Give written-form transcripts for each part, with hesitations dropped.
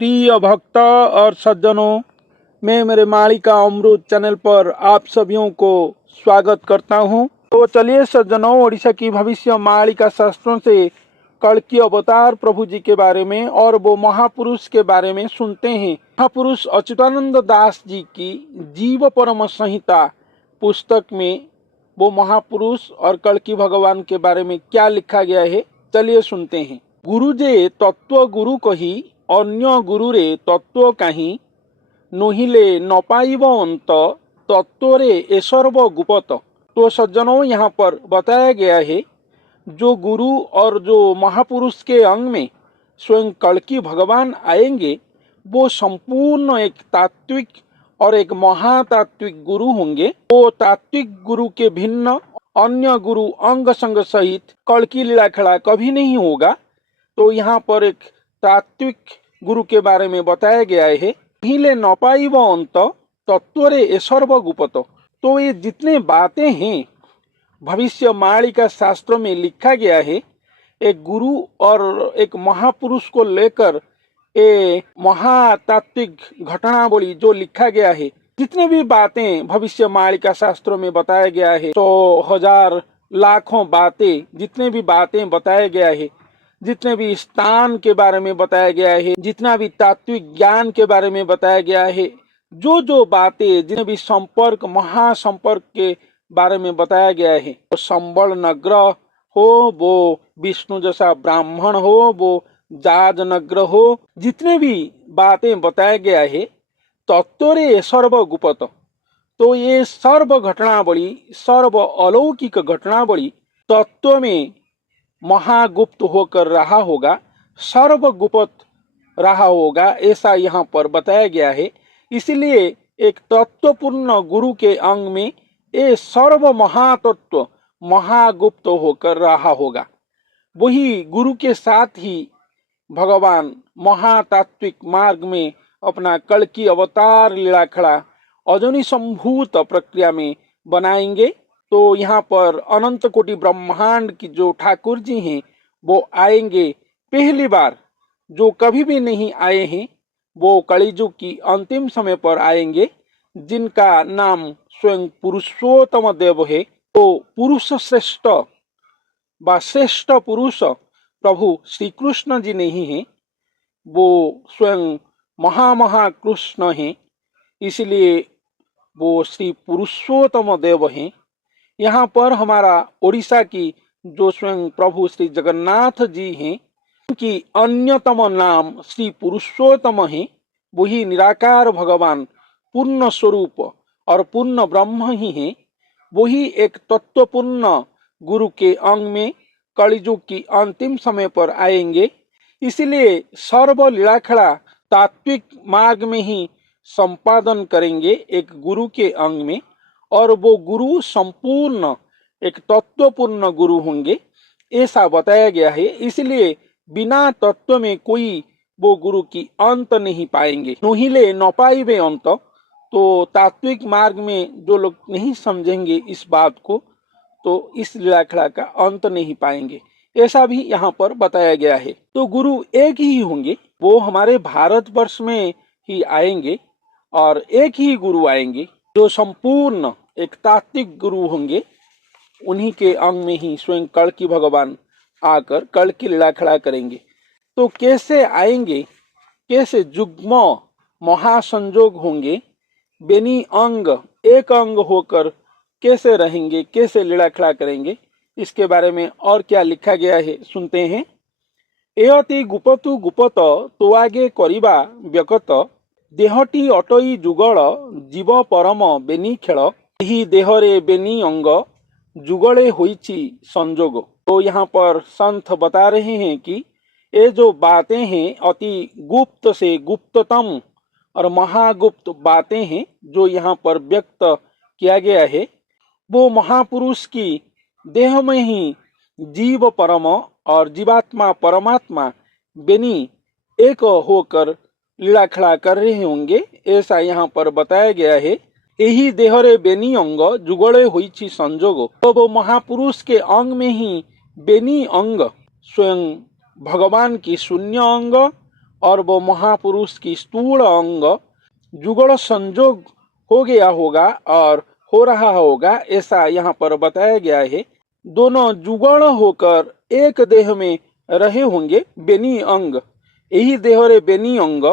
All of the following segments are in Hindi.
प्रिय भक्त और सज्जनों, मैं मेरे मालिका अमृत चैनल पर आप सभी को स्वागत करता हूं। तो चलिए सज्जनों, ओडिशा की भविष्य मालिका शास्त्रों से कल्कि अवतार प्रभु जी के बारे में और वो महापुरुष के बारे में सुनते हैं। महापुरुष अच्युतानंद दास जी की जीव परम संहिता पुस्तक में वो महापुरुष और कल्कि भगवान के बारे में क्या लिखा गया है, चलिए सुनते हैं। गुरु जे तत्व गुरु कही अन्य गुरु रे तत्व कहीं नोहिले न पाइब अंत तत्व रे ए सर्व गुपत। तो सज्जनों, यहाँ पर बताया गया है जो गुरु और जो महापुरुष के अंग में स्वयं कल्कि भगवान आएंगे वो संपूर्ण एक तात्विक और एक महातात्विक गुरु होंगे। वो तात्विक गुरु के भिन्न अन्य गुरु अंग संग सहित कल्कि लीला खड़ा कभी नहीं होगा। तो यहाँ पर एक तात्विक गुरु के बारे में बताया गया है। हिले न पाइब अंत तत्वरे ए सर्व गुपत। तो ये जितने बातें हैं भविष्य मालिका शास्त्र में लिखा गया है, एक गुरु और एक महापुरुष को लेकर ये महातात्विक घटनावली जो लिखा गया है, जितने भी बातें भविष्य मालिका शास्त्रों में बताया गया है, 100, 1000, लाखों बातें, जितने भी बातें बताया गया है, जितने भी स्थान के बारे में बताया गया है, जितना भी तात्विक ज्ञान के बारे में बताया गया है, जो जो बातें, जितने भी संपर्क महासंपर्क के बारे में बताया गया है, वो संबल नग्र हो, वो विष्णु जैसा ब्राह्मण हो, वो जाज नग्र हो, जितने भी बातें बताया गया है, तत्वरे सर्व गुपत। तो ये सर्व घटनावली, सर्व अलौकिक घटनावली तत्व में महागुप्त होकर रहा होगा, सर्वगुप्त रहा होगा, ऐसा यहाँ पर बताया गया है। इसलिए एक तत्वपूर्ण गुरु के अंग में ये सर्व महातत्व महागुप्त होकर रहा होगा। वही गुरु के साथ ही भगवान महातात्विक मार्ग में अपना कल्कि अवतार लीला खड़ा अजनी संभूत प्रक्रिया में बनाएंगे। तो यहाँ पर अनंत कोटि ब्रह्मांड की जो ठाकुर जी हैं वो आएंगे पहली बार, जो कभी भी नहीं आए हैं। वो कलियुग की अंतिम समय पर आएंगे, जिनका नाम स्वयं पुरुषोत्तम देव है। तो पुरुष श्रेष्ठ व श्रेष्ठ पुरुष प्रभु श्री कृष्ण जी नहीं है, वो स्वयं महाकृष्ण हैं। इसलिए वो श्री पुरुषोत्तम देव हैं। यहाँ पर हमारा ओडिशा की जो स्वयं प्रभु श्री जगन्नाथ जी हैं, उनकी अन्यतम नाम श्री पुरुषोत्तम है। वही निराकार भगवान पूर्ण स्वरूप और पूर्ण ब्रह्म ही है। वही एक तत्वपूर्ण गुरु के अंग में कलियुग की अंतिम समय पर आएंगे। इसलिए सर्व लीलाखड़ा तात्विक मार्ग में ही संपादन करेंगे एक गुरु के अंग में, और वो गुरु संपूर्ण एक तत्वपूर्ण गुरु होंगे, ऐसा बताया गया है। इसलिए बिना तत्व में कोई वो गुरु की अंत नहीं पाएंगे। नोहिले न पाइबे अंत। तो तात्विक मार्ग में जो लोग नहीं समझेंगे इस बात को, तो इस लीलाखड़ा का अंत नहीं पाएंगे, ऐसा भी यहाँ पर बताया गया है। तो गुरु एक ही होंगे, वो हमारे भारतवर्ष में ही आएंगे और एक ही गुरु आएंगे जो संपूर्ण एक तात्विक गुरु होंगे। उन्हीं के अंग में ही स्वयं कल्कि भगवान आकर कल्कि लीला खड़ा करेंगे। तो कैसे आएंगे, कैसे जुग्म महासंजोग होंगे, बेनी अंग एक अंग होकर कैसे रहेंगे, कैसे लीला खड़ा करेंगे, इसके बारे में और क्या लिखा गया है सुनते हैं। एति गुपतु गुपत तो आगे करिबा व्यकत देहटी अटई जुगल जीव परम बेनी खेल यही देहरे बेनी अंग जुगले होइछि संजोग। तो यहाँ पर संत बता रहे हैं कि ये जो बातें हैं अति गुप्त से गुप्ततम और महागुप्त बातें हैं जो यहाँ पर व्यक्त किया गया है, वो महापुरुष की देह में ही जीव परम और जीवात्मा परमात्मा बेनी एक होकर लीला खड़ा कर रहे होंगे, ऐसा यहाँ पर बताया गया है। यही देहरे बेनी अंग जुगले होइछि संजोग। तो वो महापुरुष के अंग में ही बेनी अंग स्वयं भगवान की शून्य अंग और वो महापुरुष की स्थूल अंग जुगल संजोग हो गया होगा और हो रहा होगा, ऐसा यहाँ पर बताया गया है। दोनों जुगल होकर एक देह में रहे होंगे बेनी अंग, यही देह रे बेनी अंग,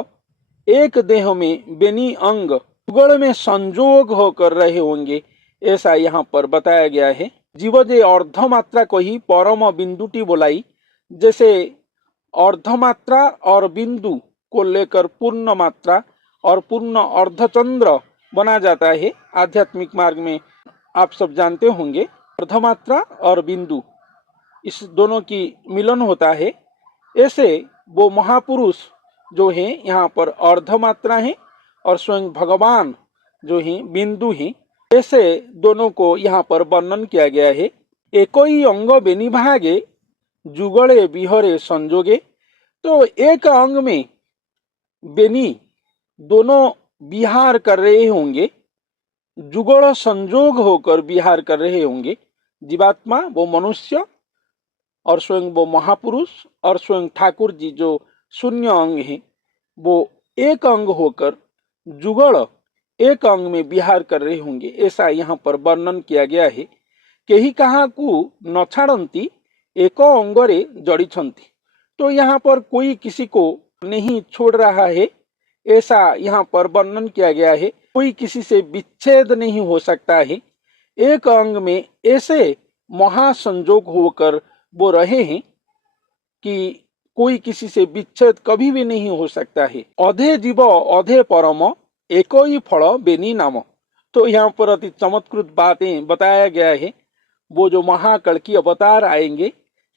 एक देह में बेनी अंग जुगल में संजोग होकर रहे होंगे, ऐसा यहाँ पर बताया गया है। जीव जे अर्धमात्रा कही परम बिंदुटी बोलाई, जैसे अर्धमात्रा और बिंदु को लेकर पूर्ण मात्रा और पूर्ण अर्धचंद्र बना जाता है। आध्यात्मिक मार्ग में आप सब जानते होंगे अर्धमात्रा और बिंदु इस दोनों की मिलन होता है। ऐसे वो महापुरुष जो है यहाँ पर अर्धमात्रा है और स्वयं भगवान जो है बिंदु है, ऐसे दोनों को यहाँ पर वर्णन किया गया है। एको ही अंग बेनी भागे जुगड़े बिहरे संजोगे, तो एक अंग में बेनी दोनों विहार कर रहे होंगे, जुगड़ संजोग होकर विहार कर रहे होंगे। जीवात्मा वो मनुष्य और स्वयं वो महापुरुष और स्वयं ठाकुर जी जो शून्य अंग है, वो एक अंग होकर जुगड़ एक अंग में विहार कर रहे होंगे, ऐसा यहाँ पर वर्णन किया गया है। केही कहा को न छाड़ती एक अंगरे जड़ी छंती, तो यहाँ पर कोई किसी को नहीं छोड़ रहा है, ऐसा यहाँ पर वर्णन किया गया है। कोई किसी से विच्छेद नहीं हो सकता है, एक अंग में ऐसे महासंजोग होकर वो रहे हैं कि कोई किसी से विच्छेद कभी भी नहीं हो सकता है। अधे जीव अधे परम एको ही फल बेनी नाम, तो यहाँ पर अति चमत्कृत बातें बताया गया है। वो जो महाकल्कि अवतार आएंगे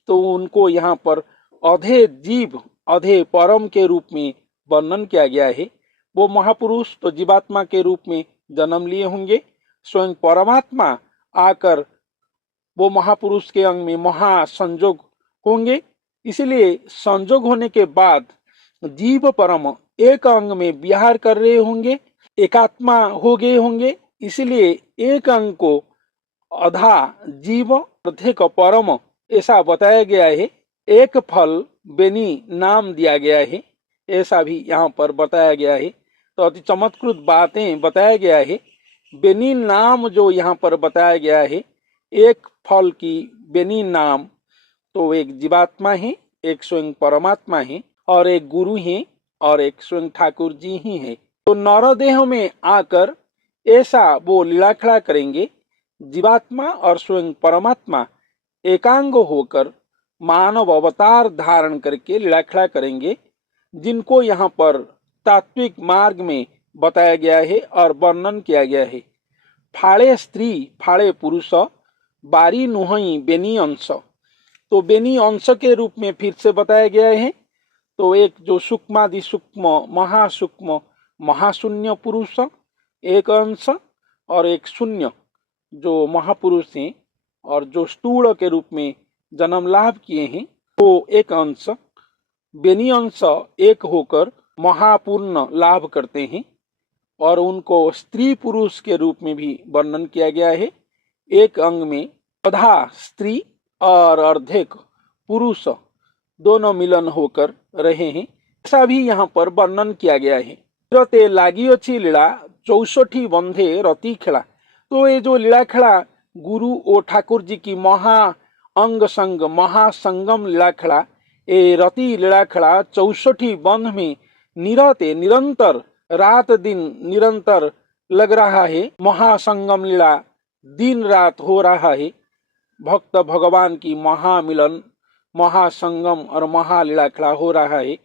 तो उनको यहाँ पर अधे जीव अधे परम के रूप में वर्णन किया गया है। वो महापुरुष तो जीवात्मा के रूप में जन्म लिए होंगे, स्वयं परमात्मा आकर वो महापुरुष के अंग में महासंजोग होंगे। इसलिए संजोग होने के बाद जीव परम एक अंग में विहार कर रहे होंगे, एकात्मा हो गए होंगे। इसलिए एक अंग को अधा जीव अर्धेक परम ऐसा बताया गया है। एक फल बेनी नाम दिया गया है, ऐसा भी यहाँ पर बताया गया है। तो अति चमत्कृत बातें बताया गया है। बेनी नाम जो यहाँ पर बताया गया है, एक फल की बेनी नाम, तो एक जीवात्मा है, एक स्वयं परमात्मा है और एक गुरु है और एक स्वयं ठाकुर जी ही है। तो नरदेह में आकर ऐसा वो लीलाखड़ा करेंगे। जीवात्मा और स्वयं परमात्मा एकांग होकर मानव अवतार धारण करके लीलाखड़ा करेंगे, जिनको यहाँ पर तात्विक मार्ग में बताया गया है और वर्णन किया गया है। फाड़े स्त्री फाड़े पुरुष बारी नुहई बेनी अंश, तो बेनी अंश के रूप में फिर से बताया गया है। तो एक जो सूक्ष्मादि सूक्ष्म महासूक्ष्म महाशून्य पुरुष एक अंश और एक शून्य जो महापुरुष हैं और जो स्थूल के रूप में जन्म लाभ किए हैं, तो एक अंश बेनी अंश एक होकर महापूर्ण लाभ करते हैं और उनको स्त्री पुरुष के रूप में भी वर्णन किया गया है। एक अंग में आधा स्त्री और अर्धेक पुरुष दोनों मिलन होकर रहे हैं, ऐसा भी यहाँ पर वर्णन किया गया है। रते लागी अच्छी लीला 64 बंधे रति खेला, तो ये जो लीला खेला गुरु और ठाकुर जी की महा अंग संग महासंगम लीला खेला, ये रति लीला खेला 64 बंध में निरते निरंतर रात दिन निरंतर लग रहा है। महासंगम लीला दिन रात हो रहा है। भक्त भगवान की महामिलन महासंगम और महालीला खड़ा हो रहा है,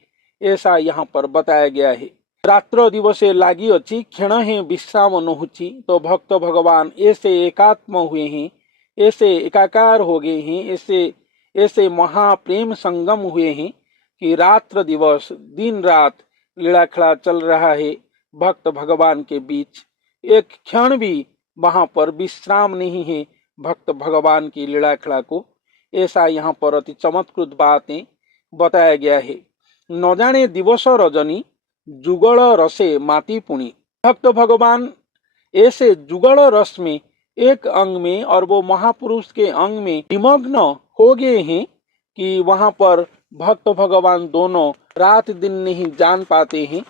ऐसा यहाँ पर बताया गया है। रात्र दिवसे लागी अच्छी क्षण है विश्राम नहुची, तो भक्त भगवान ऐसे एकात्म हुए हैं, ऐसे एकाकार हो गए हैं, ऐसे महाप्रेम संगम हुए हैं कि रात्र दिवस दिन रात लीला खड़ा चल रहा है। भक्त भगवान के बीच एक क्षण भी वहां पर विश्राम नहीं है भक्त भगवान की लीला खड़ा को, ऐसा यहाँ पर अति चमत्कृत बातें बताया गया है। न जाने दिवस रजनी जुगल रसे माती पुणी, भक्त भगवान ऐसे जुगल रस में एक अंग में और वो महापुरुष के अंग में निमग्न हो गए हैं कि वहां पर भक्त भगवान दोनों रात दिन नहीं जान पाते हैं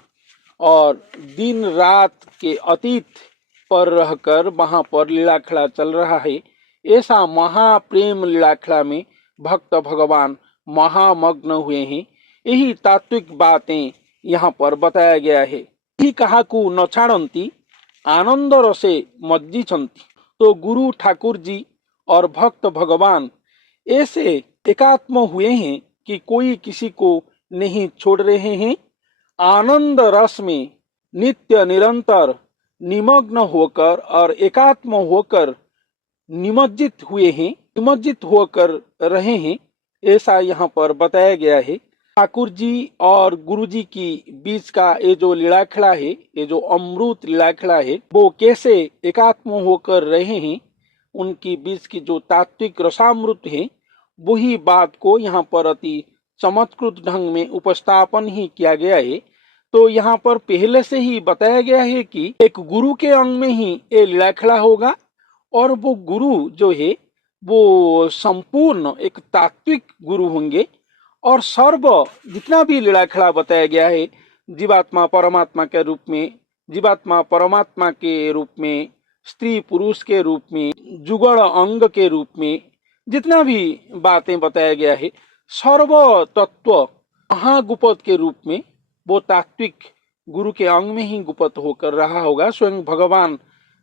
और दिन रात के अतीत पर रहकर वहां पर लीलाखड़ा चल रहा है। ऐसा महाप्रेम लीलाखड़ा में भक्त भगवान महामग्न हुए हैं। यही तात्विक बातें यहाँ पर बताया गया है। ही कहाकू न छाड़ती आनंद रसे मज्जिछंती। तो गुरु ठाकुर जी और भक्त भगवान ऐसे एकात्म हुए हैं कि कोई किसी को नहीं छोड़ रहे हैं। आनंद रस में नित्य निरंतर निमग्न होकर और एकात्म होकर निमज्जित हुए हैं, निमज्जित होकर रहे हैं, ऐसा यहाँ पर बताया गया है। ठाकुर जी और गुरु जी की बीच का ये जो लीलाखड़ा है, ये जो अमृत लीलाखड़ा है, वो कैसे एकात्म होकर रहे हैं, उनकी बीच की जो तात्विक रसामृत है, वही बात को यहाँ पर अति चमत्कृत ढंग में उपस्थापन ही किया गया है। तो यहाँ पर पहले से ही बताया गया है कि एक गुरु के अंग में ही ये लीलाखड़ा होगा और वो गुरु जो है वो संपूर्ण एक तात्विक गुरु होंगे और सर्व जितना भी लीलाखड़ा बताया गया है, जीवात्मा परमात्मा के रूप में, जीवात्मा परमात्मा के रूप में, स्त्री पुरुष के रूप में, जुगड़ अंग के रूप में, जितना भी बातें बताया गया है, सर्व तत्व महागुप्त के रूप में वो तात्विक गुरु के अंग में ही गुप्त होकर रहा होगा। स्वयं भगवान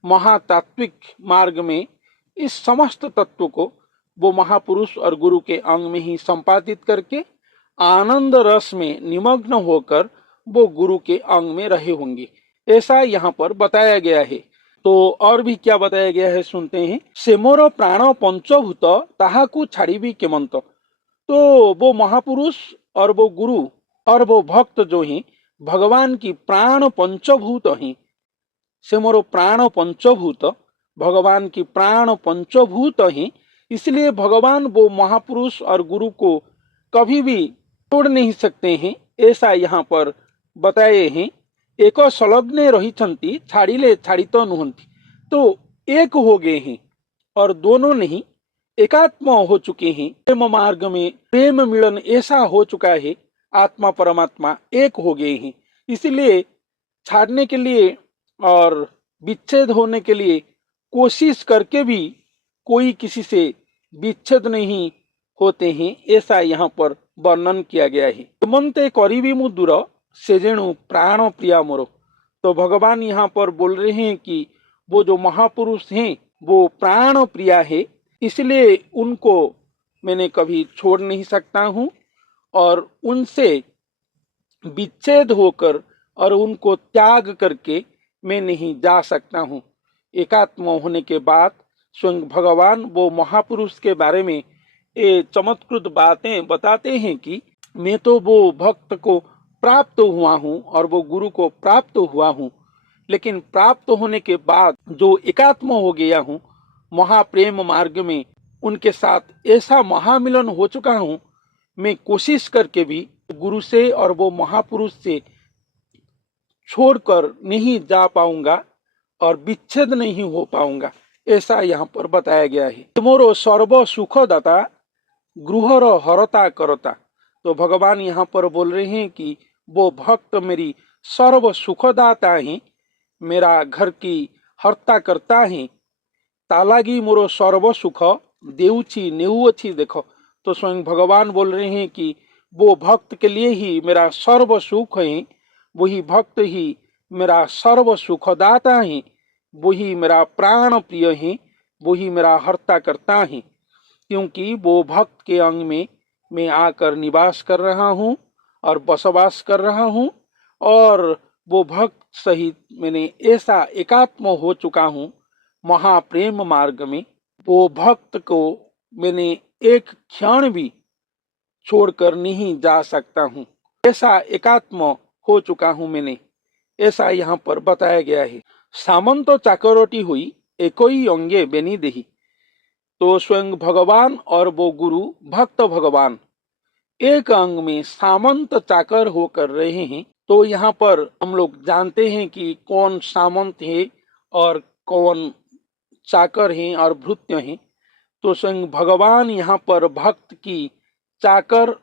महातात्विक मार्ग में इस समस्त तत्व को वो महापुरुष और गुरु के अंग में ही संपादित करके आनंद रस में निमग्न होकर वो गुरु के अंग में रहे होंगे, ऐसा यहाँ पर बताया गया है। तो और भी क्या बताया गया है सुनते हैं। से मोर प्राण पंचभूत ताहाकू छाड़ीबी केमंत। तो वो महापुरुष और वो गुरु और वो भक्त जो हैं भगवान की प्राण पंचभूत हैं। से मोर प्राण पंचभूत, भगवान की प्राण पंचभूत हैं, इसलिए भगवान वो महापुरुष और गुरु को कभी भी छोड़ नहीं सकते हैं, ऐसा यहाँ पर बताए हैं। एक संलग्न रही छाड़िले छाड़ित नुहंती। तो एक हो गए हैं और दोनों नहीं, एकात्मा हो चुके हैं। प्रेम मार्ग में प्रेम मिलन ऐसा हो चुका है, आत्मा परमात्मा एक हो गए हैं। इसलिए छाड़ने के लिए और विच्छेद होने के लिए कोशिश करके भी कोई किसी से विच्छेद नहीं होते हैं, ऐसा यहाँ पर वर्णन किया गया है। मनते करीबी मु दूर सेजेणु प्राण प्रिया मोरो। तो भगवान यहाँ पर बोल रहे हैं कि वो जो महापुरुष हैं वो प्राण प्रिया है, इसलिए उनको मैंने कभी छोड़ नहीं सकता हूँ और उनसे विच्छेद होकर और उनको त्याग करके मैं नहीं जा सकता हूँ। एकात्म होने के बाद स्वयं भगवान वो महापुरुष के बारे में ये चमत्कृत बातें बताते हैं कि मैं तो वो भक्त को प्राप्त हुआ हूँ और वो गुरु को प्राप्त हुआ हूँ, लेकिन प्राप्त होने के बाद जो एकात्म हो गया हूँ महाप्रेम मार्ग में, उनके साथ ऐसा महामिलन हो चुका हूँ, मैं कोशिश करके भी गुरु से और वो महापुरुष से छोड़कर नहीं जा पाऊंगा और विच्छेद नहीं हो पाऊंगा, ऐसा यहाँ पर बताया गया है। मोरो सर्व सुखदाता गृहर हरता करता। तो भगवान यहाँ पर बोल रहे हैं कि वो भक्त मेरी सर्व सुखदाता हैं, मेरा घर की हरता करता है। तालागी मोरो सर्व सुख देउची नेउची। देखो, तो स्वयं भगवान बोल रहे हैं कि वो भक्त के लिए ही मेरा सर्व सुख है, वही भक्त ही मेरा सर्व सुखदाता है, वही मेरा प्राण प्रिय है, वही मेरा हर्ता करता है, क्योंकि वो भक्त के अंग में मैं आकर निवास कर रहा हूँ और बसवास कर रहा हूँ और वो भक्त सहित मैंने ऐसा एकात्म हो चुका हूँ महाप्रेम मार्ग में, वो भक्त को मैंने एक क्षण भी छोड़कर नहीं जा सकता हूँ, ऐसा एकात्म हो चुका हूँ मैंने, ऐसा यहाँ पर बताया गया है। सामंत चाकरोटी हुई एको ही अंगे बेनी देही। तो स्वयं भगवान और वो गुरु भक्त भगवान एक अंग में सामंत चाकर होकर रहे हैं। तो यहाँ पर हम लोग जानते हैं कि कौन सामंत है और कौन चाकर हैं और भृत्य हैं। तो स्वयं भगवान यहाँ पर भक्त की चाकर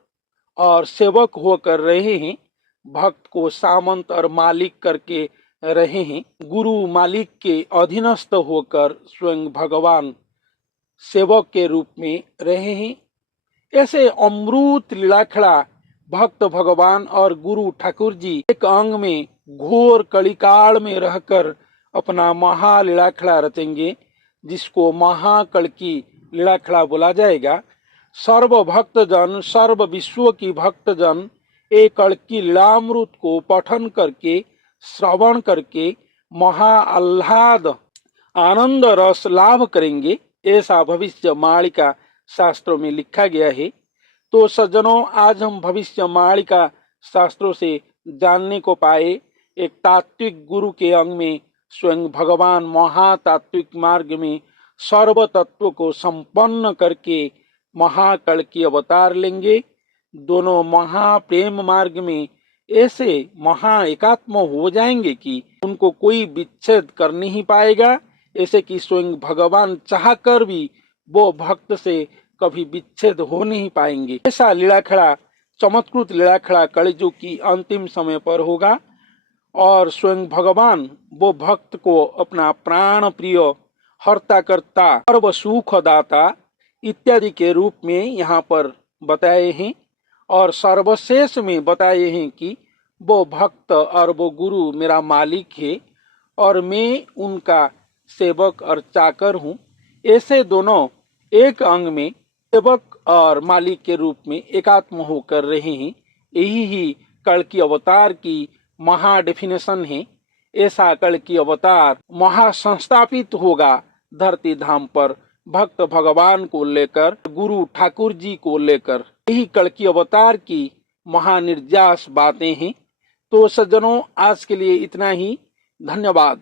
और सेवक होकर रहे हैं, भक्त को सामंत और मालिक करके रहे हैं, गुरु मालिक के अधीनस्थ होकर स्वयं भगवान सेवक के रूप में रहे हैं। ऐसे अमृत लीलाखड़ा भक्त भगवान और गुरु ठाकुर जी एक अंग में घोर कलिकाल में रहकर अपना महालीलाखड़ा रचेंगे, जिसको महाकल्की लीलाखड़ा बोला जाएगा। सर्व भक्तजन, सर्व विश्व की भक्तजन एक कल्की लीलामृत को पठन करके, श्रवण करके महा आह्लाद आनंद रस लाभ करेंगे, ऐसा भविष्य मालिका शास्त्रों में लिखा गया है। तो सज्जनों, आज हम भविष्य मालिका शास्त्रों से जानने को पाए एक तात्विक गुरु के अंग में स्वयं भगवान महातात्विक मार्ग में सर्व तत्व को संपन्न करके महाकल की अवतार लेंगे। दोनों महाप्रेम मार्ग में ऐसे महा एकात्म हो जाएंगे कि उनको कोई विच्छेद कर नहीं पाएगा, ऐसे कि स्वयं भगवान चाहकर भी वो भक्त से कभी विच्छेद हो नहीं पाएंगे। ऐसा लीलाखड़ा, चमत्कृत लीलाखड़ा कलियुग की अंतिम समय पर होगा और स्वयं भगवान वो भक्त को अपना प्राण प्रिय, हर्ता करता, सर्व सुख दाता इत्यादि के रूप में यहाँ पर बताए हैं और सर्वशेष में बताए हैं कि वो भक्त और वो गुरु मेरा मालिक है और मैं उनका सेवक और चाकर हूँ। ऐसे दोनों एक अंग में सेवक और मालिक के रूप में एकात्म होकर रहे हैं। यही ही कल्कि अवतार की महा डेफिनेशन है। ऐसा कल्कि अवतार महासंस्थापित होगा धरती धाम पर भक्त भगवान को लेकर, गुरु ठाकुर जी को लेकर। यही कल्कि अवतार की महानिर्यास बातें हैं। तो सज्जनों, आज के लिए इतना ही। धन्यवाद।